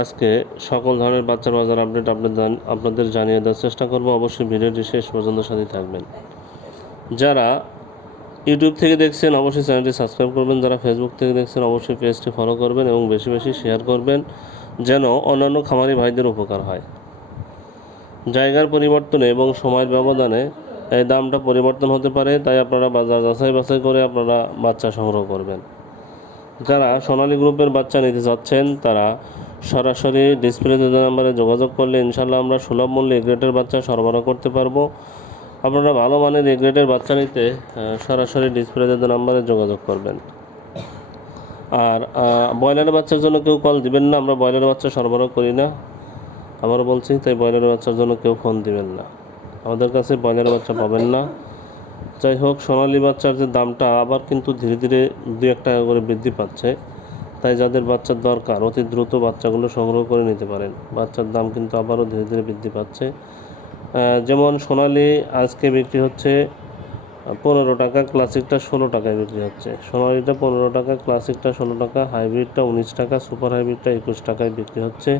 আজকে সকল ধরনের বাচ্চার বাজার আপডেট আপনাদের আপনাদের জানিয়ে দেওয়ার চেষ্টা করব। অবশ্যই ভিডিওটি শেষ পর্যন্ত সাথে থাকবেন। যারা ইউটিউব থেকে দেখছেন, অবশ্যই চ্যানেলটি সাবস্ক্রাইব করবেন। যারা ফেসবুক থেকে দেখছেন, অবশ্যই পেজটি ফলো করবেন এবং বেশি বেশি শেয়ার করবেন, যেন অন্যান্য খামারি ভাইদের উপকার হয়। জায়গার পরিবর্তনে এবং সময়ের ব্যবধানে এই দামটা পরিবর্তন হতে পারে, তাই আপনারা বাজার যাচাই বাছাই করে আপনারা বাচ্চা সংগ্রহ করবেন। যারা সোনালী গ্রুপের বাচ্চা নিতে চাচ্ছেন, তারা সরাসরি ডিসপ্লে দেওয়া নাম্বারে যোগাযোগ করলে ইনশাল্লাহ আমরা সুলভ মূল্যে এগ্রেটের বাচ্চা সরবরাহ করতে পারব। আপনারা ভালো মানের এগ্রেটের বাচ্চা নিতে সরাসরি ডিসপ্লে দেওয়া নাম্বারে যোগাযোগ করবেন। আর ব্রয়লারের বাচ্চার জন্য কেউ কল দিবেন না, আমরা ব্রয়লারের বাচ্চা সরবরাহ করি না। আবারও বলছি, তাই ব্রয়লারের বাচ্চার জন্য কেউ ফোন দিবেন না। আমাদের কাছে ব্রয়লারের বাচ্চা পাবেন না। যাই হোক, সোনালি বাচ্চার যে দামটা আবার কিন্তু ধীরে ধীরে দু এক টাকা করে বৃদ্ধি পাচ্ছে। তাই যাদের বাচ্চার দরকার, অতি দ্রুত বাচ্চাগুলো সংগ্রহ করে নিতে পারেন। বাচ্চার দাম কিন্তু আবারও ধীরে ধীরে বৃদ্ধি পাচ্ছে। যেমন সোনালি আজকে বিক্রি হচ্ছে পনেরো টাকা, ক্লাসিকটা ষোলো টাকায় বিক্রি হচ্ছে। সোনালিটা পনেরো টাকা, ক্লাসিকটা ষোলো টাকা, হাইব্রিডটা উনিশ টাকা, সুপার হাইব্রিডটা একুশ টাকায় বিক্রি হচ্ছে।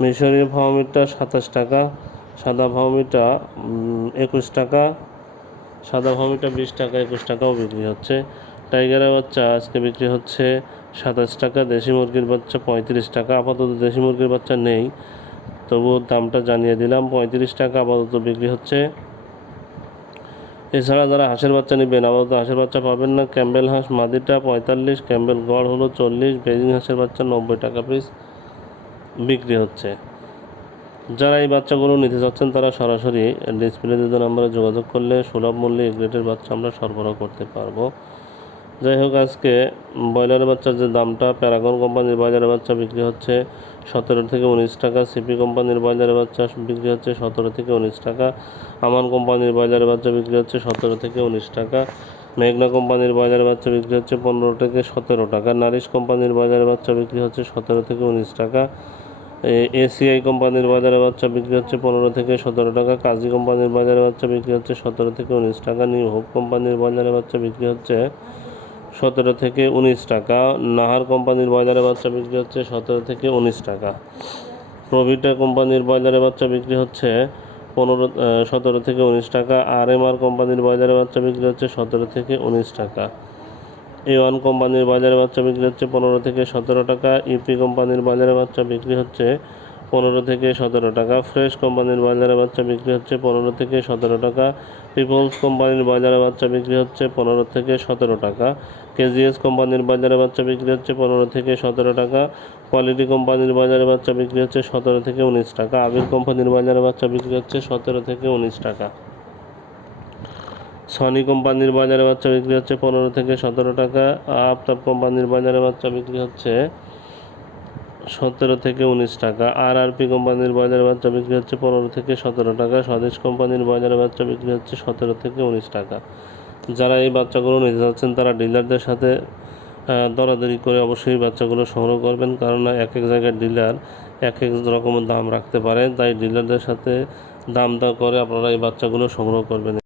মিশরীয় ভাওমিটা সাতাশ টাকা, সাদা ভাওমিটা একুশ টাকা, সাদা ভামিটা বিশ টাকা, একুশ টাকাও বিক্রি হচ্ছে। টাইগারের বাচ্চা আজকে বিক্রি হচ্ছে সাতাশ টাকা, দেশি মুরগির বাচ্চা পঁয়ত্রিশ টাকা, আপাতত দেশি মুরগির বাচ্চা নেই। তবুও দামটা জানিয়ে দিলাম, পঁয়ত্রিশ টাকা আপাতত বিক্রি হচ্ছে। এছাড়া যারা হাঁসের বাচ্চা নেবেন, আপাতত হাঁসের বাচ্চা পাবেন না। ক্যাম্বেল হাঁস মাদিটা পঁয়তাল্লিশ, ক্যাম্বেল গড় হলো চল্লিশ, বেজিং হাঁসের বাচ্চা নব্বই টাকা পিস বিক্রি হচ্ছে। যারা এই বাচ্চাগুলো নিতে চাচ্ছেন, তারা সরাসরি ডিসপ্লে দিতে নাম্বারে যোগাযোগ করলে সুলভ মূল্যে এই গ্রেডের বাচ্চা আমরা সরবরাহ করতে পারব। যাই হোক, আজকে ব্রয়লার বাচ্চার যে দামটা, প্যারাগন কোম্পানির ব্রয়লারের বাচ্চা বিক্রি হচ্ছে সতেরো থেকে উনিশ টাকা, সিপি কোম্পানির ব্রয়লারের বাচ্চা বিক্রি হচ্ছে সতেরো থেকে উনিশ টাকা, আমান কোম্পানির ব্রয়লারের বাচ্চা বিক্রি হচ্ছে সতেরো থেকে উনিশ টাকা, মেঘনা কোম্পানির ব্রয়লারের বাচ্চা বিক্রি হচ্ছে পনেরো থেকে সতেরো টাকা, নারিশ কোম্পানির ব্রয়লারের বাচ্চা বিক্রি হচ্ছে সতেরো থেকে উনিশ টাকা এসিআই কোম্পানির বাজারে বাচ্চা বিক্রি হচ্ছে পনেরো থেকে সতেরো টাকা, কাজী কোম্পানির বাজারে বাচ্চা বিক্রি হচ্ছে সতেরো থেকে উনিশ টাকা, নিউ হোপ কোম্পানির বাজারে বাচ্চা বিক্রি হচ্ছে সতেরো থেকে উনিশ টাকা। নাহার কোম্পানির বাজারে বাচ্চা বিক্রি হচ্ছে সতেরো থেকে উনিশ টাকা। প্রভিটা কোম্পানির বাজারে বাচ্চা বিক্রি হচ্ছে পনেরো সতেরো থেকে উনিশ টাকা। আর এম আর কোম্পানির বাজারে বাচ্চা বিক্রি হচ্ছে সতেরো থেকে উনিশ টাকা। এ ওয়ান কোম্পানির বাজারে বাচ্চা বিক্রি হচ্ছে পনেরো থেকে সতেরো টাকা। ইপি কোম্পানির বাজারে বাচ্চা বিক্রি হচ্ছে পনেরো থেকে সতেরো টাকা। ফ্রেশ কোম্পানির বাজারে বাচ্চা বিক্রি হচ্ছে পনেরো থেকে সতেরো টাকা। পিপলস কোম্পানির বাজারে বাচ্চা বিক্রি হচ্ছে পনেরো থেকে সতেরো টাকা। কেজিএস কোম্পানির বাজারে বাচ্চা বিক্রি হচ্ছে পনেরো থেকে সতেরো টাকা। কোয়ালিটি কোম্পানির বাজারে বাচ্চা বিক্রি হচ্ছে সতেরো থেকে উনিশ টাকা। আবির কোম্পানির বাজারে বাচ্চা বিক্রি হচ্ছে সতেরো থেকে উনিশ টাকা। সনি কোম্পানির বাজারে বাচ্চা বিক্রি হচ্ছে পনেরো থেকে সতেরো টাকা। আফতাব কোম্পানির বাজারে বাচ্চা বিক্রি হচ্ছে সতেরো থেকে উনিশ টাকা। আর আর পি কোম্পানির বাজারে বাচ্চা বিক্রি হচ্ছে পনেরো থেকে সতেরো টাকা। স্বদেশ কোম্পানির বাজারে বাচ্চা বিক্রি হচ্ছে সতেরো থেকে উনিশ টাকা। যারা এই বাচ্চাগুলো নিতে যাচ্ছেন, তারা ডিলারদের সাথে দরাদরি করে অবশ্যই বাচ্চাগুলো সংগ্রহ করবেন। কারণ এক এক জায়গায় ডিলার এক এক রকমের দাম রাখতে পারে। তাই ডিলারদের সাথে দাম দর করে আপনারা এই বাচ্চাগুলো সংগ্রহ করবেন।